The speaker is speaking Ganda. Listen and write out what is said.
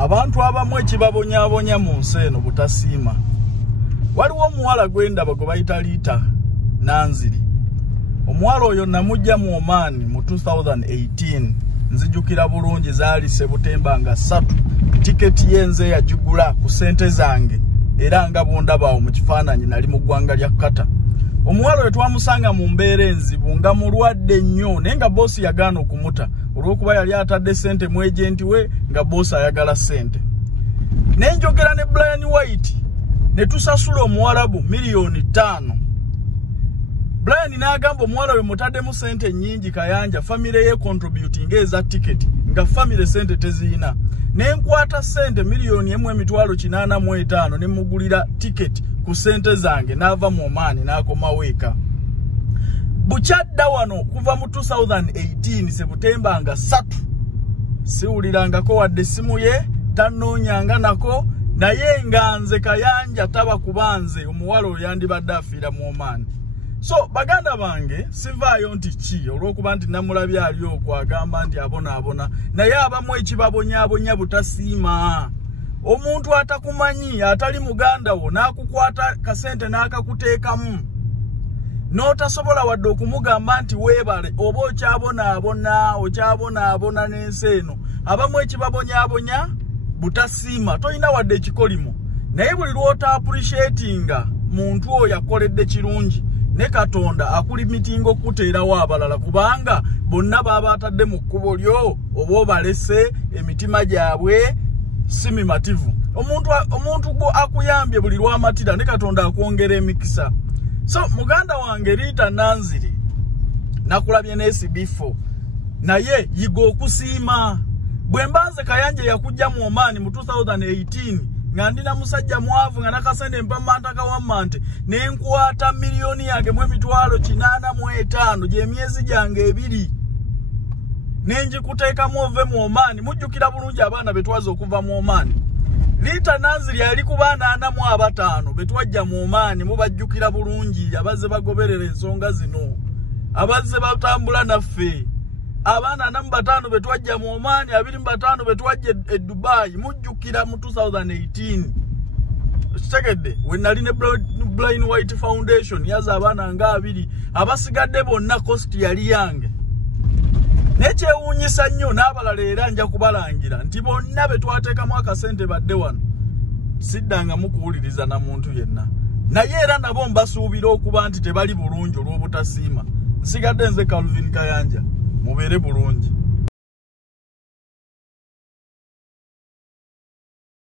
abantu abamu ekibabonyaabonya mu nsi eno butasiima. Waliwo omuwala gwendaba gwe bayita Liita Nanziri. Omuwala oyo namujja mu Oman mu 2018. Nzijukira bulungi zaali Sebutemba nga 3. Tiketi yenze yagigula ku sente zange era nga bondabaawo mu kifaananyi nali mu ggwanga lya Kata. Omuwala oyo twamusanga mu mbeera enzibu nga mulwadde nnyo naye nga boosi yagaana okumuta olw'okuba yali atadde sente mu ejenti we nga boosi ayagala sente. Ne njogera ne Brian White ne tusasula Omuwarabu $5,000,000. Brian n'agamba omuwala we mutaddemu sente nnyingi kayanja famire ye contributing eza ticket nga famire sente teziina. Ne nkwata sente $1,885,000 ne mugulira ticket ku sente zange n'ava mu Oman n'akoma weeka. Bukyadda wano kuva mu 2018 Sebutemba nga 3. Siwulirangako wadde simu ye tannoonyanga nako naye nga nze kayanja taba kubanze omuwala oyo yandibadde afiira mu Oman. So baganda bange sivaayo nti ki olw'okuba nti namulabye ali okwo agamba nti abona naye abamu ekibabonyaabonya butasiima. Omuntu atakumanyi atali muganda wo n'akukwata kasente n'akakuteekamu n'otasobola wadde okumugamba nti weebale oba okyabonaabona n'ensi eno. Abamu ekibabonyaabonya butasiima tolina wadde ekikolimo naye buli lw'ota appreciatinga muntu oyo akoledde kirungi ne Katonda akulimitinga okuteerawo abalala kubanga bonna baba atadde mu kkubo lyo oba obalese emitima gyabwe si mimativu. Omuntu gwo akuyambye buli lw'amatira ne Katonda akwongera emikisa. So muganda wange Liita Nanziri nakulabye n'SB4 naye yiga okusiima. Bwe mbanze kayanje yakujja mu Oman mu 2018 nga ndina musajja mwavu nga nakasende mpamanta kawammante ne nkwata miliyoni yange mu $885 gy'emyezi gyange 2 nenjikuteeka mu ove mu Oman. Mujjukira bulungi abaana betwaza okuva mu Oman. Liita Nanziri ali ku baana 45 betwajja mu Oman mubajjukira bulungi abazze bagoberera ensonga zino abazze batambula naffe. Abaana 45 betwajja mu Oman 25 betwajja e Dubai mujjukira mu 2018. Kitegedde we nali ne Brian White Foundation yaza abaana nga 2 abasigadde bonna cost yali yange. Nekyewuunyisa nnyo n'abalala era nja kubalangira nti bonna betwateekamu akasente badde wano siddanga mukuwuliriza na muntu yenna naye era nabo mbasuubira okuba nti tebali bulungi olw'obutasiima. Nsigadde nze Calvin Kayanja mubeere bulungi.